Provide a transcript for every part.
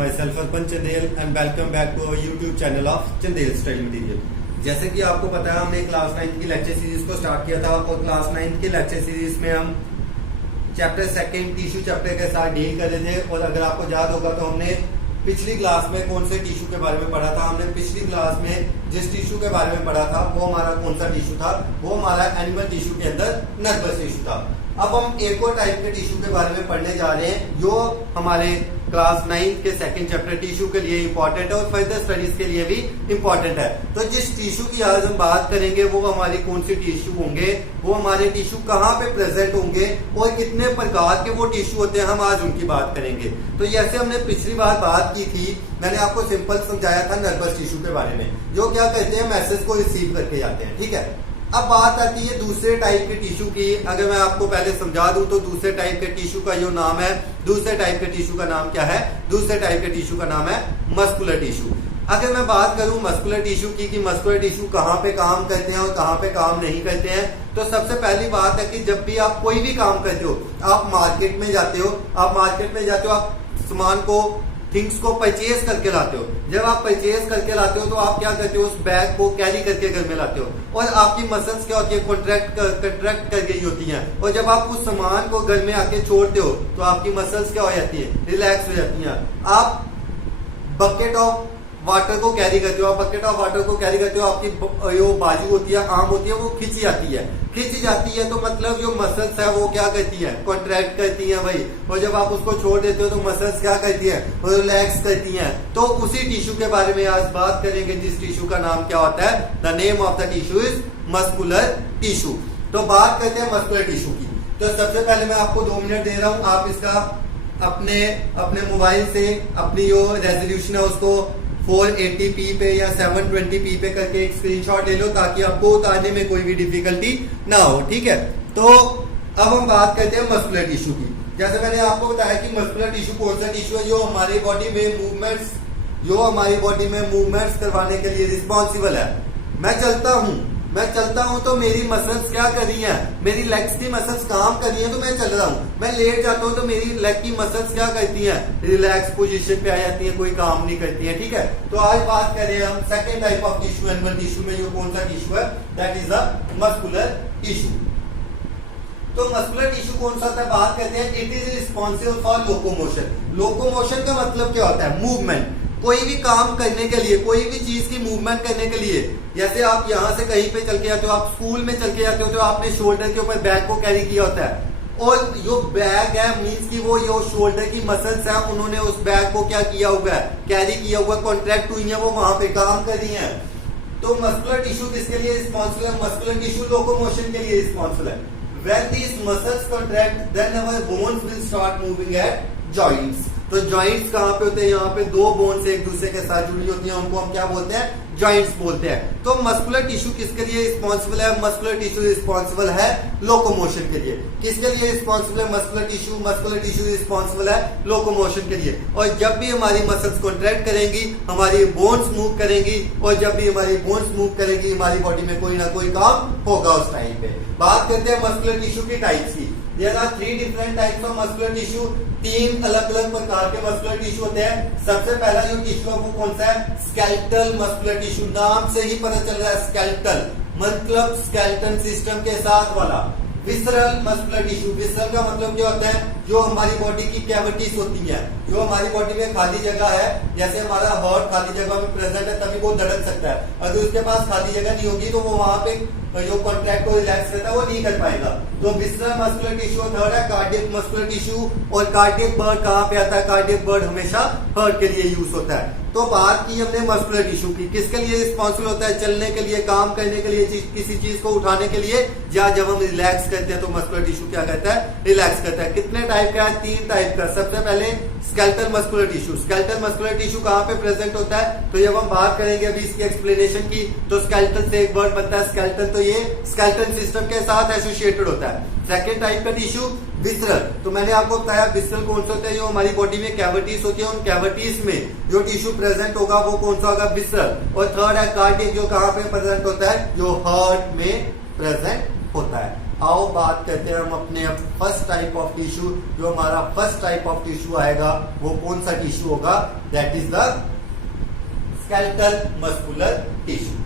My self Arpan Chandel and welcome back to our YouTube channel of Chandel study material. जैसे कि आपको पता है, हमने क्लास 9 की लेक्चर सीरीज को स्टार्ट किया था और क्लास 9 की लेक्चर सीरीज में हम चैप्टर सेकंड टिश्यू चैप्टर के साथ डील कर रहे थे। और अगर आपको याद होगा तो हमने पिछली क्लास में कौन से टिश्यू के बारे में पढ़ा था। हमने पिछली क्लास में जिस टिश्यू के बारे में पढ़ा था वो हमारा कौन सा टिश्यू था, वो हमारा एनिमल टिश्यू के अंदर नर्वस टिश्यू था। अब हम एक और टाइप के टिश्यू के बारे में पढ़ने जा रहे हैं जो हमारे क्लास 9 के सेकंड चैप्टर टिश्यू के लिए इंपॉर्टेंट है और फर्दर स्टडीज के लिए भी इंपॉर्टेंट है। तो जिस टिश्यू की आज हम बात करेंगे वो हमारी कौन सी टिश्यू होंगे, वो हमारे टिश्यू कहाँ पे प्रेजेंट होंगे और कितने प्रकार के वो टिश्यू होते हैं, हम आज उनकी बात करेंगे। तो जैसे हमने पिछली बार बात की थी, मैंने आपको सिंपल समझाया था नर्वस टिश्यू के बारे में, जो क्या कहते हैं मैसेज को रिसीव करके जाते हैं। ठीक है, अब बात आती है दूसरे टाइप के टिश्यू की। अगर मैं आपको पहले समझा दूं तो दूसरे टाइप के टिश्यू का जो नाम है, दूसरे टाइप के टिश्यू का नाम क्या है? दूसरे टाइप के टिश्यू का नाम है मस्कुलर टिश्यू। अगर मैं बात करूं मस्कुलर टिश्यू की कि मस्कुलर टिश्यू कहाँ पे काम करते हैं और कहाँ पे काम नहीं करते हैं, तो सबसे पहली बात है कि जब भी आप कोई भी काम करते हो, आप मार्केट में जाते हो, आप सामान को, थिंग्स को परचेज करके लाते हो। जब आप परचेज करके लाते हो तो आप क्या करते हो, उस बैग को कैरी करके घर में लाते हो और आपकी मसल्स क्या होती है, कंट्रैक्ट कर गई होती हैं। और जब आप उस सामान को घर में आके छोड़ते हो तो आपकी मसल्स क्या हो जाती है, रिलैक्स हो जाती हैं। आप बकेट ऑफ वाटर को कैरी करते हो, आपकी जो बाजू होती है, आर्म होती है, वो खिंची जाती है। तो मतलब जो मसल्स है वो क्या करती है, कॉन्ट्रैक्ट करती है भाई। और जब आप उसको छोड़ देते हो तो मसल्स क्या करती है, रिलैक्स करती हैं। तो उसी टिश्यू के बारे में आज बात करेंगे जिस टिश्यू का नाम क्या होता है, the name of the tissue is muscular tissue. तो बात करते हैं मस्कुलर टिश्यू की। तो सबसे पहले मैं आपको 2 मिनट दे रहा हूं, आप इसका अपने मोबाइल से अपनी जो रेजोल्यूशन है उसको 480p पे या 720p पे करके एक स्क्रीनशॉट ले लो ताकि आपको उतारने में कोई भी डिफिकल्टी ना हो। ठीक है, तो अब हम बात करते हैं मस्कुलर टिश्यू की। जैसे मैंने आपको बताया कि मस्कुलर टिश्यू कौन सा टिश्यू है जो हमारी बॉडी में मूवमेंट्स करवाने के लिए रिस्पॉन्सिबल है। मैं चलता हूं तो मेरी मसल्स क्या कर रही हैं, मेरी लेग्स की मसल्स काम कर रही हैं तो मैं चल रहा हूं। मैं लेट जाता हूं तो मेरी लेग की मसल्स क्या करती हैं, रिलैक्स पोजीशन पे आ जाती हैं, कोई काम नहीं करती हैं। ठीक है, तो आज बात करें हम second type of tissue, animal tissue में जो कौन सा टिश्यू है, that is the muscular tissue. तो मस्कुलर टिश्यू कौन सा होता है, बात करते हैं, it is responsible for locomotion. Locomotion का मतलब क्या होता है, मूवमेंट। कोई भी काम करने के लिए, कोई भी चीज की मूवमेंट करने के लिए, जैसे आप यहाँ से कहीं पे चल के जाते हो, आप स्कूल में चल के जाते हो तो आपने शोल्डर के ऊपर बैग को कैरी किया होता है। और जो बैग है मीन्स की वो जो शोल्डर की मसल्स है, उन्होंने उस बैग को क्या किया हुआ है, कैरी किया हुआ, कॉन्ट्रैक्ट हुई है, वो वहां पे काम कर रही है। तो मस्कुलर टिश्यू किसके लिए रिस्पॉन्सिबल है, मस्कुलर टिश्यू लोकोमोशन के लिए रिस्पॉन्सिबल है। When these muscles contract, then our bones will start moving at joints. तो जॉइंट्स कहाँ पे होते हैं, यहाँ पे 2 बोन्स एक दूसरे के साथ जुड़ी होती हैं, उनको हम क्या बोलते हैं, जॉइंट्स बोलते हैं। तो मस्कुलर टिश्यू किसके लिए रिस्पॉन्सिबल है, मस्कुलर टिश्यू रिस्पॉन्सिबल है लोकोमोशन के लिए। किसके लिए रिस्पॉन्सिबल है, मस्कुलर टिश्यू रिस्पॉन्सिबल है लोकोमोशन के लिए। और जब भी हमारी मसल्स कॉन्ट्रैक्ट करेंगी, हमारी बोन्स मूव करेंगी, और जब भी हमारी बोन्स मूव करेंगी, हमारी बॉडी में कोई ना कोई काम होगा उस टाइम पे। बात करते हैं मस्कुलर टिश्यू की टाइप्स की। There are 3 different types of muscular tissue. 3 अलग अलग प्रकार के मस्कुलर टिश्यू होते हैं। सबसे पहला जो टिश्यू है वो कौन सा है, स्केलेटल मस्कुलर टिश्यू। नाम से ही पता चल रहा है स्केलेटल मतलब स्केलेटन सिस्टम के साथ वाला। विसरल मस्कुलर टिश्यू, विसरल का मतलब क्या होता है, जो हमारी बॉडी की कैविटीज होती हैं, जो हमारी बॉडी में खाली जगह है, जैसे हमारा हार्ट खाली जगह में प्रेजेंट है तभी वो धड़क सकता है। अगर उसके पास खाली जगह नहीं होगी तो वो वहां पे जो कॉन्ट्रैक्ट को रिलैक्स करता है वो नहीं कर पाएगा। तो विसरल मस्कुलर टिश्यू। थर्ड है कार्डियक मस्कुलर टिश्यू। और कार्डियक बर्ड कहाँ पे आता है, कार्डियक बर्ड हमेशा हार्ट के लिए यूज होता है। तो बात की हमने मस्कुलर टिश्यू की, किसके लिए रिस्पॉन्सिबल होता है, चलने के लिए, काम करने के लिए, किसी चीज को उठाने के लिए, या जब हम रिलैक्स करते हैं तो मस्कुलर टिश्यू क्या करता है, रिलैक्स करता है। कितने टाइप का है, 3 टाइप का। सबसे पहले skeletal muscular tissue. Skeletal muscular tissue कहाँ पे प्रेजेंट होता है, तो जब हम बात करेंगे अभी इसकी एक्सप्लेनेशन की, तो स्केलेटल से एक वर्ड बनता है स्केलेटल, तो ये स्केलेटल सिस्टम के साथ एसोसिएटेड होता है। सेकेंड टाइप का टिश्यू विसरल। तो मैंने आपको बताया विसरल कौन सा होता है, जो हमारी बॉडी में कैविटीज होती है, उन कैविटीज में जो टिश्यू प्रेजेंट होगा वो कौन सा होगा, विसरल। और थर्ड है कार्डियक, जो कहाँ पे प्रेजेंट होता है, जो हार्ट में प्रेजेंट होता है। आओ बात करते हैं हम अपने फर्स्ट टाइप ऑफ टिश्यू। जो हमारा फर्स्ट टाइप ऑफ टिश्यू आएगा वो कौन सा टिश्यू होगा? That is the skeletal muscular tissue.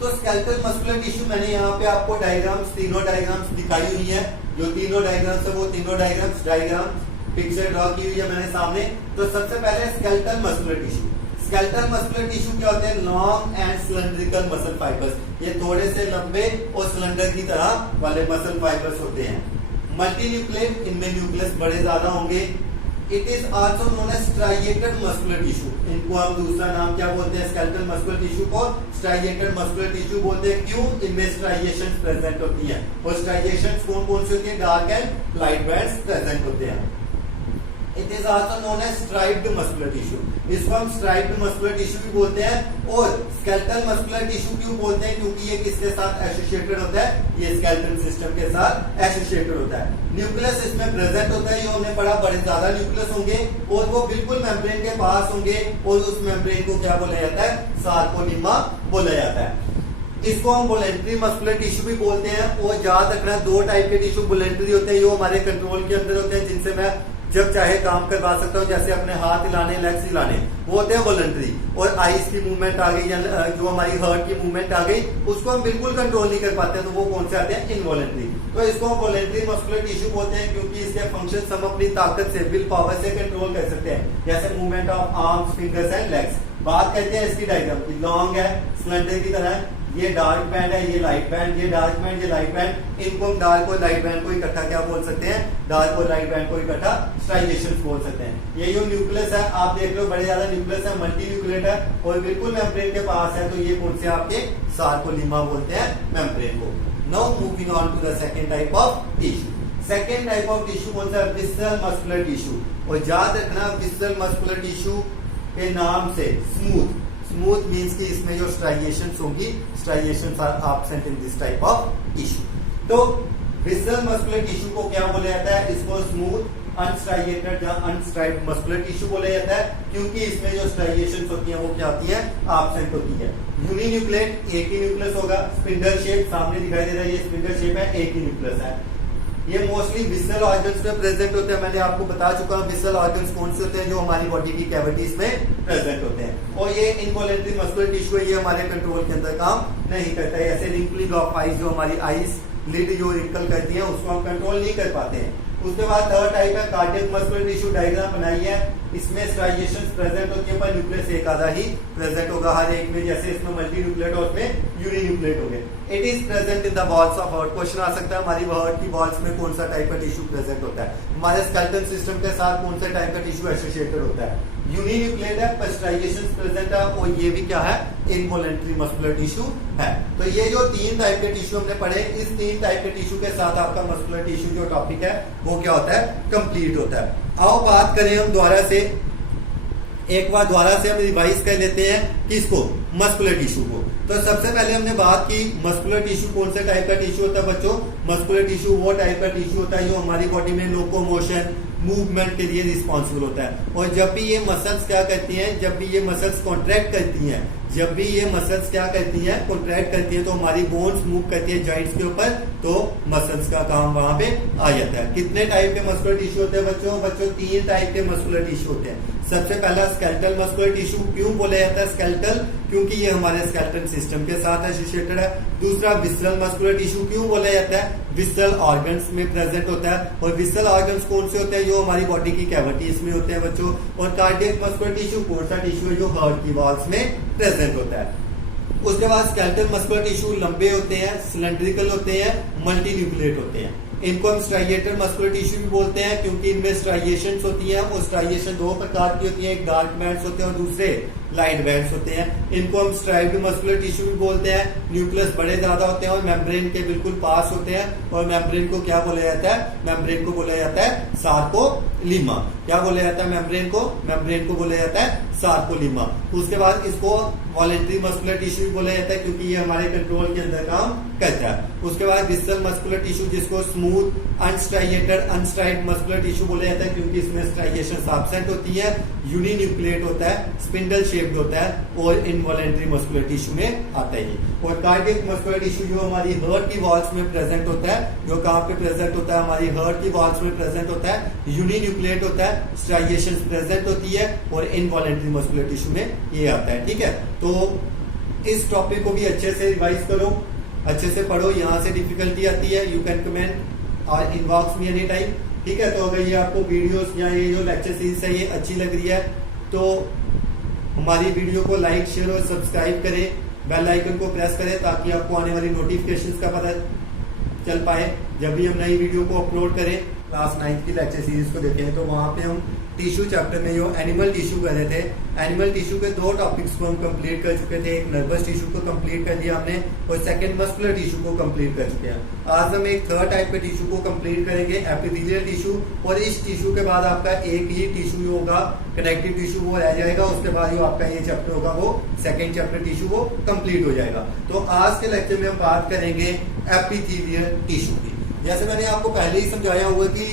तो स्केलेटल मस्कुलर टिश्यू मैंने यहाँ पे आपको डायग्राम्स, तीनों डायग्राम्स दिखाई हुई है। जो तीनों डायग्राम्स है वो तीनों डायग्राम पिक्चर ड्रॉ की हुई है मैंने सामने। तो सबसे पहले skeletal muscular tissue. Skeletal muscular tissue क्या होते हैं? Long and cylindrical muscle fibres. ये थोड़े से लंबे और सिलेंडर की तरह वाले मसल फाइबर्स होते हैं। मल्टी न्यूक्लिएट, इनमें न्यूक्लियस बड़े ज्यादा होंगे। It is also known as striated muscular tissue. इनको हम दूसरा नाम क्या बोलते हैं? स्केलेटल मस्कुलर टिश्यू को स्ट्राइएटेड मस्कुलर टिश्यू बोलते हैं। क्यों? इनमें स्ट्राइएशंस प्रेजेंट होती हैं। और स्ट्राइएशंस कौन कौन सी होती है? Dark and light bands present होते हैं। It is also known as striped muscular tissue. इसको हम स्ट्राइप्ड मस्कुलर टिश्यू भी बोलते हैं। और स्केलेटल मस्कुलर टिश्यू क्यों बोलते हैं? क्योंकि ये किसके साथ एसोसिएटेड होता है? ये स्केलेटन सिस्टम के साथ एसोसिएटेड होता है। न्यूक्लियस इसमें प्रेजेंट होता है, ये हमने पढ़ा, बड़े ज्यादा न्यूक्लियस होंगे और वो बिल्कुल मेम्ब्रेन के पास होंगे। और उस मेम्ब्रेन को क्या बोला जाता है? सार्कोनिमा बोला जाता है। इसको हम वोलेंट्री मस्कुलर टिश्यू भी बोलते हैं। और याद रखना, दो टाइप के टिश्यू वोलेंट्री होते हैं, जो हमारे कंट्रोल के अंदर होते हैं, जिनसे मैं जब चाहे काम करवा सकता हूँ, जैसे अपने हाथ हिलाने, लेग्स हिलाने, वो होते हैं वोलंटरी। और आईज की मूवमेंट आ गई या जो हमारी हार्ट की मूवमेंट आ गई, उसको हम बिल्कुल कंट्रोल नहीं कर पाते, तो वो कौन से आते हैं? इनवॉलंटरी। तो इसको हम वोलंटरी मस्कुलर टिश्यू बोलते हैं, क्योंकि इसके फंक्शन हम अपनी ताकत से, विल पावर से कंट्रोल कर सकते हैं, जैसे movement of arms, fingers and legs. बात करते हैं इसकी डायग्राम की। लॉन्ग है, सिलेंडर की तरह है, ये डार्क बैंड है, ये लाइट बैंड, ये डार्क बैंड, ये लाइट बैंड। इनको हम डार्क और लाइट बैंड को इकट्ठा क्या बोल सकते हैं? डार्क और लाइट बैंड को इकट्ठा स्ट्राइएशंस बोल सकते हैं। ये जो न्यूक्लियस है आप देख लो, बड़े ज्यादा न्यूक्लियस है, मल्टी न्यूक्लिएट है और बिल्कुल मेम्ब्रेन के पास है, तो ये कौन से आपके? सार्कोनिमा बोलते हैं मेम्ब्रेन को। Now moving on to the second type of tissue. Second type of tissue कौन सा? Visceral muscular tissue. और याद रखना, विसरल मस्कुलर टिश्यू के नाम से स्मूथ, स्मूथ मीन्स कि इसमें जो स्ट्राइएशंस होंगी, striations are absent in this type of tissue. तो विसरल मस्कुलर टिश्यू को क्या बोला जाता है? इसको स्मूथ अनस्ट्राइएटेड या अनस्ट्राइप्ड मस्कुलर टिश्यू बोला जाता है, क्योंकि इसमें जो स्ट्राइएशंस होती हैं वो क्या होती है? एब्सेंट होती है। यूनिन्यूक्लिएट, एक ही न्यूक्लियस होगा। स्पिंडल शेप सामने दिखाई दे रहा है, ये स्पिंडल शेप है, एक ही न्यूक्लियस है। ये मोस्टली विसरल ऑर्गन्स में प्रेजेंट होते हैं। मैंने आपको बता चुका हूं विसरल ऑर्गन्स कौन से होते हैं, जो हमारी बॉडी की कैविटीज में प्रेजेंट होते हैं। और ये इनवॉलंटरी मस्कुलर टिश्यू है, ये हमारे कंट्रोल के अंदर काम नहीं करता है। ऐसे रिंकलिंग ऑफ आईज, जो हमारी आईज लिड जो रिंकल करती है, उसको हम कंट्रोल नहीं कर पाते हैं। उसके बाद थर्ड टाइप है कार्डियक मस्कुलर टिश्यू। डायग्राम बनाई है, इसमें स्ट्राइएशंस प्रेजेंट होती है, पर न्यूक्लियस एक आधा ही प्रेजेंट होगा हर एक में। जैसे इसमें मल्टी न्यूक्लिएट और उसमें यूनिन्यूक्लिएट हो गए। It is present in the walls of heart. Question आ सकता है हमारी हार्ट की वॉल्स में कौन सा टाइप का टिश्यू प्रेजेंट होता है? हमारे स्केलेटल सिस्टम के साथ कौन सा टाइप का टिश्यू एसोसिएटेड होता है? यूनिन्यूक्लिएट है, पर स्ट्राइएशंस प्रेजेंट है, और ये भी क्या है? इनवॉलंटरी मस्कुलर टिश्यू है। तो ये जो तीन टाइप के टिश्यू हमने पढ़े, इस तीन टाइप के टिश्यू के साथ आपका मस्कुलर टिश्यू जो टॉपिक है वो क्या होता है? कंप्लीट होता है। आओ बात करें हम दोबारा से, एक बार दोबारा से हम रिवाइज कर लेते हैं किसको? मस्कुलर टिश्यू को। तो सबसे पहले हमने बात की मस्कुलर टिश्यू कौन से टाइप का टिश्यू होता है बच्चों? मस्कुलर टिश्यू वो टाइप का टिश्यू होता है जो हमारी बॉडी में लोकोमोशन, मूवमेंट के लिए रिस्पॉन्सिबल होता है। और जब भी ये मसल्स क्या करती हैं, जब भी ये मसल्स कॉन्ट्रैक्ट करती हैं, जब भी ये मसल्स क्या करती हैं? कॉन्ट्रैक्ट करती हैं, तो हमारी बोन्स मूव करती है जॉइंट्स के ऊपर, तो मसल्स का काम वहां पे आ जाता है। कितने टाइप के मस्कुलर टिश्यू होते हैं बच्चों? बच्चों तीन टाइप के मस्कुलर टिश्यू होते हैं। सबसे पहला स्केलेटल मस्कुलर टिश्यू। क्यों बोला जाता है स्केलेटल? क्योंकि ये हमारे स्केलेटन सिस्टम के साथ एसोसिएटेड है। दूसरा विसरल मस्कुलर टिश्यू। क्यों बोला जाता है? विसरल ऑर्गन्स में प्रेजेंट होता है। और विसरल ऑर्गन्स कौन से होते हैं? जो हमारी बॉडी की कैविटीज में होते हैं बच्चों। और कार्डियक मस्कुलर टिश्यू कौन सा टिश्यू है? जो हार्ट की वॉल्स में प्रेजेंट होता है। उसके बाद स्केलेटल मस्कुलर टिश्यू लंबे होते हैं, सिलेंड्रिकल होते हैं, मल्टी न्यूक्लिएट होते हैं। इनको हम स्ट्राइएटेड मस्कुलर टिश्यू भी बोलते हैं, क्योंकि इनमें स्ट्राइएशंस होती हैं। और स्ट्राइएशन दो प्रकार की होती है, एक डार्क बैंड्स होते हैं और दूसरे लाइट बैंड्स होते हैं। इनको हम स्ट्राइप्ड मस्कुलर टिश्यू भी बोलते हैं। न्यूक्लियस बड़े ज्यादा होते हैं और मेम्ब्रेन के बिल्कुल पास होते हैं। और मेम्ब्रेन को क्या बोला जाता है? मेम्ब्रेन को बोला जाता है सार्कोलिमा। क्या बोला जाता है मेम्ब्रेन को? मेम्ब्रेन को बोला जाता है सार्कोलिमा। उसके बाद इसको वॉलेंट्री मस्कुलर टिश्यू भी बोला जाता है, क्योंकि ये हमारे कंट्रोल के अंदर काम करता है। उसके बाद विसरल मस्कुलर टिश्यू, जिसको स्मूथ अनस्ट्राइएटेड अनस्ट्राइप्ड मस्कुलर टिश्यू बोला जाता है, क्योंकि इसमें स्ट्राइएशंस एब्सेंट होती है। यूनिन्यूक्लिएट होता है, स्पिंडल शेप्ड होता है और इनवॉलेंट्री मस्कुलर टिश्यू में आता है। और कार्डियक मस्कुलर टिश्यू जो हमारी हार्ट की वॉल्स में प्रेजेंट होता है, जो कहाँ पे प्रेजेंट होता है, हमारी हार्ट की वॉल्स में प्रेजेंट होता है, यूनिन्यूक्लिएट होता है, स्ट्राइएशन प्रेजेंट होती है और इनवॉलेंट्री मस्कुलर टिश्यू में ये आता है। ठीक है, तो इस टॉपिक को भी अच्छे से रिवाइज करो, अच्छे से पढ़ो, यहाँ से डिफिकल्टी आती है यू कैन कमेंट और इनबॉक्स मी एनी टाइम। ठीक है, तो अगर ये आपको वीडियोस या ये जो लेक्चर सीरीज है ये अच्छी लग रही है तो हमारी वीडियो को लाइक शेयर और सब्सक्राइब करें, बेल आइकन को प्रेस करें ताकि आपको आने वाली नोटिफिकेशंस का पता चल पाए जब भी हम नई वीडियो को अपलोड करें। क्लास 9 की लेक्चर सीरीज को देखें तो वहां पे हम टिश्यू चैप्टर में जो एनिमल टिश्यू कर रहे थे, एनिमल टिश्यू के 2 टॉपिक्स को हम कंप्लीट कर चुके थे। एक नर्वस टिश्यू को कंप्लीट कर दिया हमने और सेकंड मस्कुलर टिश्यू को कंप्लीट कर चुके हैं। आज हम एक थर्ड टाइप के टिश्यू को कंप्लीट करेंगे, एपिथेलियल टिश्यू। और इस टिश्यू के बाद आपका एक ही टिश्यू होगा, कनेक्टिव टिश्यू, वो रह जाएगा। उसके बाद जो आपका ये चैप्टर होगा वो सेकंड चैप्टर टिश्यू वो कंप्लीट हो जाएगा। तो आज के लेक्चर में हम बात करेंगे एपिथेलियल टिश्यू की। जैसे मैंने आपको पहले ही समझाया हुआ कि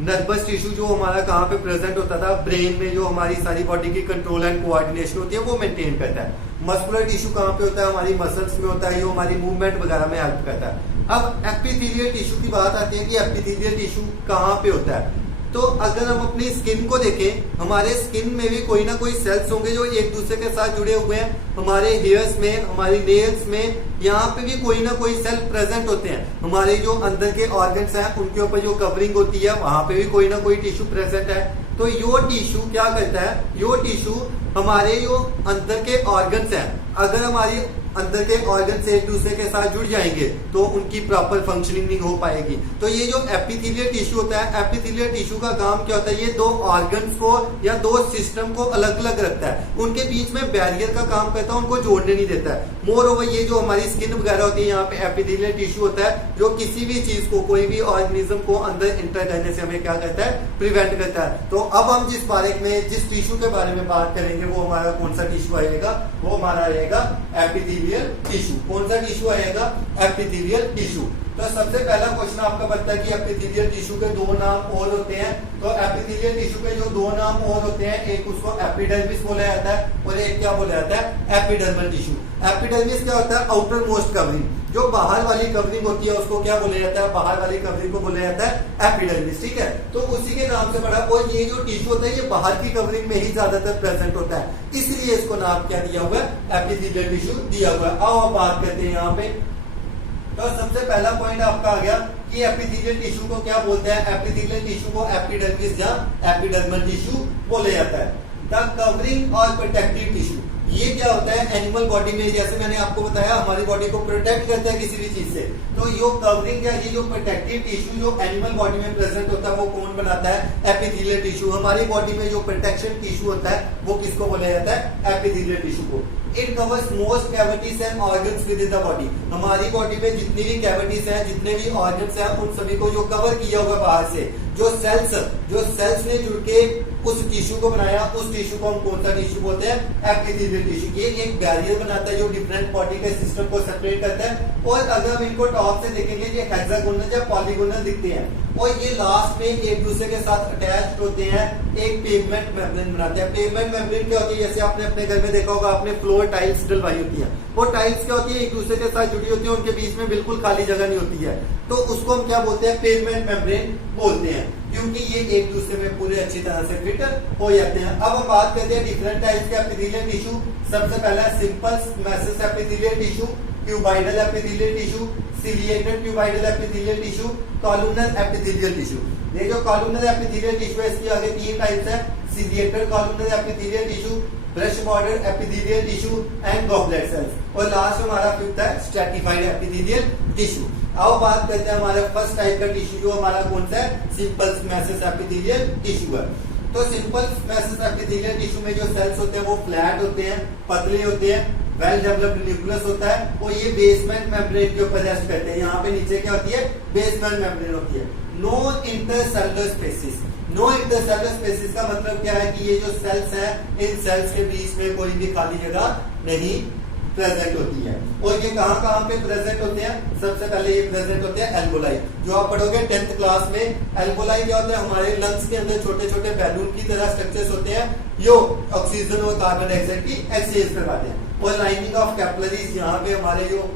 नर्वस टिश्यू जो हमारा कहाँ पे प्रेजेंट होता था, ब्रेन में, जो हमारी सारी बॉडी की कंट्रोल एंड कोऑर्डिनेशन होती है वो मेंटेन करता है। मस्कुलर टिश्यू कहाँ पे होता है, हमारी मसल्स में होता है, जो हमारी मूवमेंट वगैरह में हेल्प करता है। अब एपिथेलियल टिश्यू की बात आती है कि एपिथेलियल टिश्यू कहाँ पे होता है। तो अगर हम अपनी स्किन को देखें, हमारे स्किन में भी कोई ना कोई सेल्स होंगे जो एक दूसरे के साथ जुड़े हुए हैं। हमारे हेयर्स में, हमारी नेल्स में, यहाँ पे भी कोई ना कोई सेल प्रेजेंट होते हैं। हमारे जो अंदर के ऑर्गन्स हैं उनके ऊपर जो कवरिंग होती है वहां पे भी कोई ना कोई टिश्यू प्रेजेंट है। तो यो टिश्यू क्या करता है, यो टिश्यू हमारे जो अंदर के ऑर्गन्स हैं, अगर हमारी अंदर के ऑर्गन से एक दूसरे के साथ जुड़ जाएंगे तो उनकी प्रॉपर फंक्शनिंग नहीं हो पाएगी। तो ये जो एपिथेलियल टिश्यू होता है, एपिथेलियल टिश्यू का काम क्या होता है, ये 2 ऑर्गन्स को या 2 सिस्टम को अलग अलग रखता है, उनके बीच में बैरियर का काम करता है, उनको जोड़ने नहीं देता है। मोर ओवर ये जो हमारी स्किन वगैरह होती है, यहाँ पे एपिथेलियल टिश्यू होता है जो किसी भी चीज को, कोई भी ऑर्गेनिज्म को अंदर एंटर करने से हमें क्या करता है, प्रिवेंट करता है। तो अब हम जिस बारे में, जिस टिश्यू के बारे में बात करेंगे वो हमारा कौन सा टिश्यू आएगा, वो हमारा आएगा एपिथेलियल टिश्यू। कौन सा टिश्यू आएगा, एपिथेलियल टिश्यू। तो सबसे पहला क्वेश्चन आपका बनता है कि एपिथेलियल टिश्यू के 2 नाम और होते हैं। तो एपिथेलियल टिश्यू के जो 2 नाम और होते हैं, एक उसको एपिडर्मिस बोला जाता है और एक क्या बोला जाता है, एपिडर्मल टिश्यू। एपिडर्मिस क्या होता है, आउटर मोस्ट कवरिंग, जो बाहर वाली कवरिंग होती है उसको क्या बोला जाता है, बाहर वाली कवरिंग को बोला जाता है एपिडर्मिस। ठीक है, तो उसी के नाम से पड़ा। और ये जो टिश्यू होता है ये बाहर की कवरिंग में ही ज्यादातर प्रेजेंट होता है, इसलिए इसको नाम क्या दिया हुआ है, एपिथेलियल टिश्यू दिया हुआ है। आओ बात करते हैं यहाँ पे। तो सबसे पहला पॉइंट आपका आ गया कि एपिथेलियल टिश्यू को क्या बोलते हैं, एपिथेलियल टिश्यू को एपिडर्मिस या एपिडर्मल टिश्यू बोला जाता है। द कवरिंग और प्रोटेक्टिव टिश्यू, ये क्या होता है, एनिमल बॉडी में, जैसे मैंने आपको बताया हमारी बॉडी को प्रोटेक्ट करता है किसी भी चीज से। तो ये कवरिंग या ये जो प्रोटेक्टिव टिश्यू जो एनिमल बॉडी में प्रेजेंट होता है वो कौन बनाता है, एपिथेलियल टिश्यू। हमारी बॉडी में जो प्रोटेक्शन टिश्यू होता है वो किसको बोला जाता है, एपिथेलियल टिश्यू को। It covers most cavities and organs with in the body. हमारी बॉडी में जितनी भी कैविटीज हैं, जितने भी ऑर्गन्स हैं, उन सभी को जो कवर किया हुआ बाहर से, जो सेल्स ने जुड़ के उस टिश्यू को बनाया, उस टिश्यू को हम कौन सा टिश्यू बोलते हैं, एपिथेलियल टिश्यू। ये एक बैरियर बनाता है जो डिफरेंट बॉडी के सिस्टम को सेपरेट करता है। और अगर हम इनको टॉप से देखेंगे ये हेक्सागोनल या पॉलीगोनल दिखते हैं और ये लास्ट में एक दूसरे के साथ अटैच्ड होते हैं, एक पेवमेंट मेम्ब्रेन बनाते हैं। पेवमेंट मेम्ब्रेन क्या होती है, जैसे आपने अपने घर में देखा होगा, आपने फ्लोर टाइल्स डलवाई होती है, वो टाइल्स क्या होती है, एक दूसरे के साथ जुड़ी होती है, उनके बीच में बिल्कुल खाली जगह नहीं होती है। तो उसको हम क्या बोलते हैं, पेवमेंट मेम्ब्रेन बोलते हैं, क्योंकि ये एक दूसरे में पूरे अच्छी तरह से फिट हो जाते हैं। अब हम बात करते हैं डिफरेंट टाइप्स के एपिथेलियल टिश्यू। सबसे पहला simple message epithelial tissue, cuboidal epithelial tissue, ciliated cuboidal epithelial tissue, columnar epithelial tissue. ये जो कॉलुनर एपिथेलियल टिश्यू है इसकी आगे 3 टाइप्स है, ciliated columnar epithelial tissue, brush border epithelial tissue and goblet cells. और लास्ट में हमारा 5th है स्ट्रैटिफाइड एपिथेलियल टिश्यू। आओ बात करते हैं हमारे फर्स्ट टाइप का टिश्यू जो हमारा कौन सा है, सिंपल मैसेज एपिथेलियल टिश्यू है। तो सिंपल मैसेज एपिथेलियल टिश्यू में जो सेल्स होते हैं वो फ्लैट होते हैं, पतले होते हैं, वेल डेवलप्ड न्यूक्लियस होता है और ये बेसमेंट मेम्ब्रेन के ऊपर रेस्ट करते हैं। यहाँ पे नीचे क्या होती है, बेसमेंट मेम्ब्रेन होती है। No intercellular spaces, no intercellular spaces का मतलब क्या है कि ये जो सेल्स हैं, इन सेल्स के बीच में कोई भी खाली जगह नहीं प्रेजेंट होती है। और ये कहाँ कहाँ पे प्रेजेंट होते हैं? सबसे पहले ये प्रेजेंट होते हैं एल्वोलाई, जो आप पढ़ोगे 10th क्लास में। एल्वोलाई क्या होता है? हमारे लंग्स के अंदर छोटे छोटे बैलून की तरह स्ट्रक्चर्स होते हैं जो ऑक्सीजन और कार्बन डाइऑक्साइड की एक्सचेंज करवाते हैं। और लाइनिंग ऑफ कैपिलरीज, यहाँ पे हमारे जो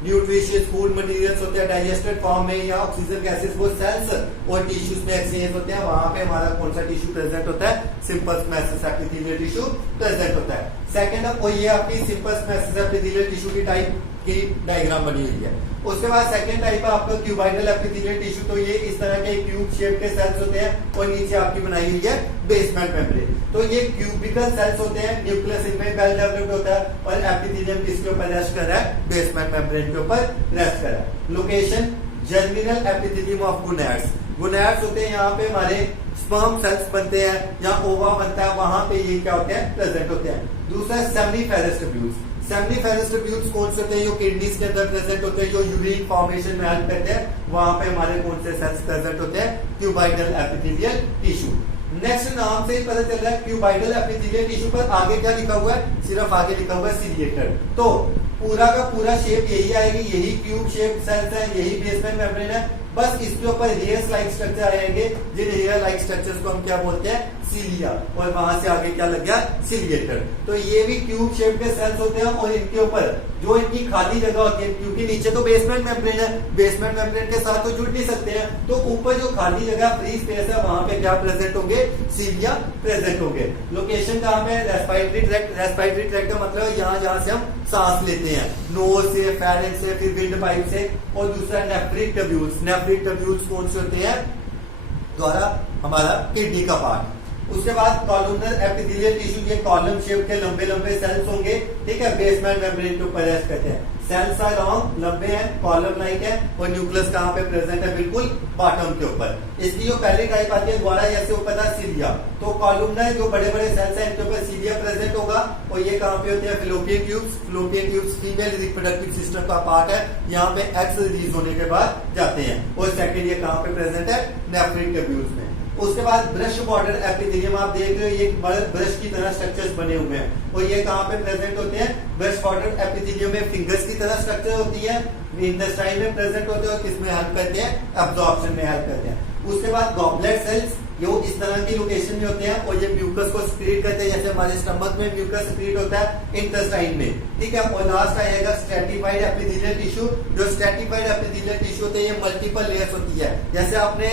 न्यूट्रिशियस फूड मटेरियल्स होते हैं डाइजेस्टेड फॉर्म में या ऑक्सीजन गैसेस वो सेल्स और टिश्यूज में एक्सचेंज होते हैं। वहां पे हमारा कौन सा टिश्यू प्रेजेंट होता है? सिंपल स्मैसिस एपिथेलियल टिश्यू प्रेजेंट होता है। सेकंड और ये आपकी सिंपल स्मैसिस एपिथेलियल टिश्यू की टाइप की डायग्राम बनी हुई है। उसके बाद सेकंड टाइप है आपका क्यूबाइडल एपिथेलियल टिश्यू। तो ये इस तरह के क्यूब शेप के सेल्स होते हैं और नीचे आपकी बनाई हुई है बेसमेंट मेम्ब्रेन। तो ये क्यूबिकल सेल्स होते हैं, न्यूक्लियस इनमें वेल डेवलप्ड होता है और एपिथेलियम किसके ऊपर रेस्ट कर रहा है? बेसमेंट मेम्ब्रेन के ऊपर रेस्ट कर रहा है। Location germinal epithelium of gonads. Gonads होते हैं यहाँ पे हमारे स्पर्म सेल्स बनते हैं या ओवा बनता है, वहां पे ये क्या होते हैं? प्रेजेंट होते हैं। दूसरा सेमिनिफेरस ट्यूब्यूल्स। सेमिनिफेरस ट्यूब्यूल्स कौन से होते हैं? जो किडनीज के अंदर प्रेजेंट होते हैं, जो यूरिन फॉर्मेशन में हेल्प करते हैं, वहां पे हमारे कौन से सेल्स प्रेजेंट होते हैं? Cuboidal epithelial tissue. नेक्स्ट नाम से ही पता चल रहा है क्यूबाइडल एपिथेलियल टिश्यू पर आगे क्या लिखा हुआ है? सिर्फ आगे लिखा हुआ है सिलिएटर। तो पूरा का पूरा शेप यही आएगी, यही क्यूब शेप सेल्स है, यही बेसमेंट मेम्ब्रेन है, बस इसके ऊपर हेयर्स लाइक स्ट्रक्चर आएंगे, जिन हेयर लाइक स्ट्रक्चर्स को हम क्या बोलते हैं? सीलिया। और वहां से आगे क्या लग गया? सिलिएटर। तो ये भी क्यूब शेप के सेल्स होते हैं और इनके ऊपर जो इनकी खाली जगह होती है, क्योंकि नीचे तो बेसमेंट मेम्ब्रेन है, बेसमेंट मेम्ब्रेन के साथ तो जुड़ नहीं सकते हैं, तो ऊपर जो खाली जगह फ्री स्पेस है वहां पे क्या प्रेजेंट होंगे? सीलिया प्रेजेंट होंगे। लोकेशन कहाँ पे? Respiratory tract. रेस्पिरेटरी ट्रैक्ट का मतलब यहाँ जहां से हम सांस लेते हैं, नोज से, फेरेंक्स से, फिर विंड पाइप से। और दूसरा नेफ्रिक ट्यूब्यूल्स। नेफ्रिक ट्यूब्यूल्स कौन से होते हैं? द्वारा हमारा किडनी का पार्ट। उसके बाद कॉलमनर एपिथेलियल टिश्यू, ये कॉलम शेप के लंबे लंबे सेल्स होंगे, ठीक है, बेसमेंट मेम्ब्रेन के ऊपर रेस्ट करते हैं। सेल्स आर लॉन्ग, लंबे हैं, कॉलम लाइक है, और न्यूक्लियस कहाँ पे प्रेजेंट है? बिल्कुल बॉटम के ऊपर। इसकी जो पहली टाइप आती है द्वारा जैसे ऊपर था सिलिया, तो कॉलमनर जो बड़े बड़े सेल्स हैं इनके ऊपर सिलिया प्रेजेंट होगा। और ये कहाँ पे होते हैं? Fallopian tubes. Fallopian tubes female reproductive system का पार्ट है, यहाँ पे एग्स रिलीज होने के बाद जाते हैं। और सेकंड ये कहाँ पे प्रेजेंट है? नेफ्रिक ट्यूब्यूल्स में। उसके बाद ब्रश बॉर्डर एपिथेलियम, आप देख रहे हो ये ब्रश की तरह स्ट्रक्चर्स बने हुए हैं, और ये कहाँ पे प्रेजेंट होते हैं? ब्रश बॉर्डर एपिथेलियम में फिंगर्स की तरह स्ट्रक्चर होती है, इंटेस्टाइन में प्रेजेंट होते हैं और किसमें हेल्प करते हैं? एब्जॉर्प्शन में हेल्प करते हैं। उसके बाद गॉबलेट सेल्स, जो इस तरह की लोकेशन में होते हैं और ये म्यूकस को सिक्रीट करते हैं, जैसे हमारे स्टमक में म्यूकस सिक्रीट होता है इंटेस्टाइन में, ठीक है। और लास्ट आएगा स्ट्रेटिफाइड एपिथेलियल टिश्यू। जो स्ट्रेटिफाइड एपिथेलियल टिश्यू होते हैं ये मल्टीपल लेयर्स होती है, जैसे आपने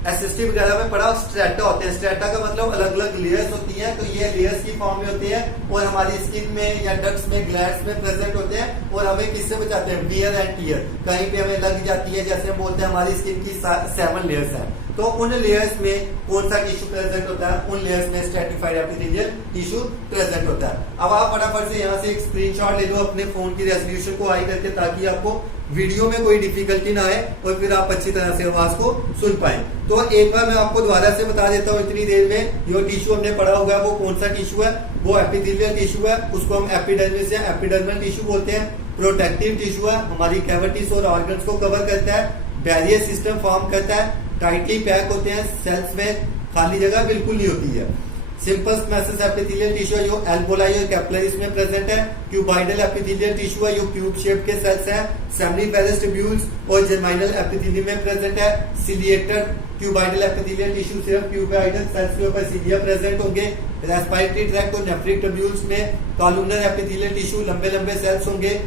एसएसटी वगैरह में पढ़ा स्ट्रेटा होते हैं। स्ट्रेटा का मतलब अलग अलग लेयर्स होती हैं, तो ये लेयर्स की फॉर्म में होते हैं और हमारी स्किन में या डक्ट्स में, ग्लैंड्स में प्रेजेंट होते हैं और हमें किससे बचाते हैं? Wear and tear. कहीं पे हमें लग जाती है, जैसे हम बोलते हैं हमारी स्किन की 7 लेयर्स हैं, तो उन लेयर्स में कौन सा टिश्यू प्रेजेंट होता है? उन लेयर्स में स्ट्रेटिफाइड एपिथेलियल टिश्यू प्रेजेंट होता है। अब आप फटाफट से यहाँ से एक स्क्रीनशॉट ले लो अपने फोन की रेजोल्यूशन को हाई करके, ताकि आपको वीडियो में कोई डिफिकल्टी ना आए और फिर आप अच्छी तरह से आवाज को सुन पाए। तो एक बार मैं आपको दोबारा से बता देता हूँ इतनी देर में, जो टिश्यू हमने पढ़ा होगा वो कौन सा टिश्यू है? वो एपिथेलियल टिश्यू है, उसको हम एपिडर्मिस या एपिडर्मल टिश्यू बोलते हैं। प्रोटेक्टिव टिश्यू है, हमारी कैविटीज और ऑर्गन्स को कवर करता है, बैरियर सिस्टम फॉर्म करता है, टाइटली पैक होते हैं, सेल्स में खाली जगह बिल्कुल नहीं होती है। सिंपल स्मैसिस एपिथेलियल टिश्यू है जो एल्वोलाई और कैपिलरीज में प्रेजेंट है। क्यूबाइडल एपिथेलियल टिश्यू है जो क्यूब शेप के सेल्स हैं। सेमिनिफेरस ट्यूब्यूल्स और जर्माइनल एपिथेलियम में प्रेजेंट है। सिलिएटेड क्यूबाइडल एपिथेलियल टिश्यू सिर्फ क्यूबाइडल सेल्स के ऊपर सिलिया प्रेजेंट होंगे। रेस्पिरेटरी ट्रैक्ट और नेफ्रिक ट्यूब्यूल्स में कॉलमनर एपिथेलियल टिश्यू लंबे लंबे सेल्स होंगे।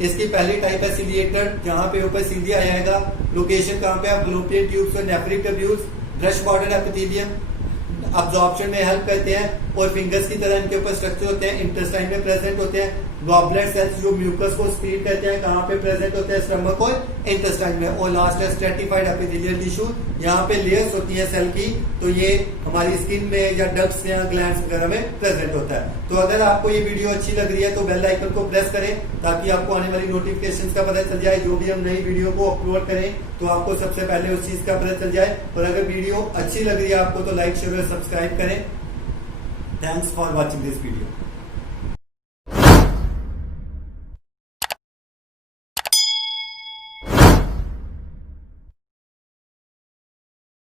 इसकी पहली टाइप है सिलिएटेड, जहां पे ऊपर सिलिया आएगा। लोकेशन कहां पे? फैलोपियन ट्यूब्स और nephric tubules. Brush border epithelium absorption में हेल्प करते हैं और फिंगर्स की तरह इनके ऊपर स्ट्रक्चर होते हैं, इंटेस्टाइन में प्रेजेंट होते हैं। गॉबलेट सेल्स जो म्यूकस को स्क्रीन करते हैं, कहां पे प्रेजेंट होते हैं? स्टमक और इंटेस्टाइन में। और लास्ट है स्ट्रेटिफाइड एपिथेलियल टिश्यू, यहाँ पे लेयर्स होती है सेल की, तो ये हमारी स्किन में या डक्ट्स या ग्लैंड्स वगैरह में प्रेजेंट होता है। तो अगर आपको ये वीडियो अच्छी लग रही है तो बेल आइकन को प्रेस करें, ताकि आपको आने वाली नोटिफिकेशन का पता चल जाए। जो भी हम नई वीडियो को अपलोड करें तो आपको सबसे पहले उस चीज का पता चल जाए। और अगर वीडियो अच्छी लग रही है आपको तो लाइक शेयर और सब्सक्राइब करें। Thanks for watching this video.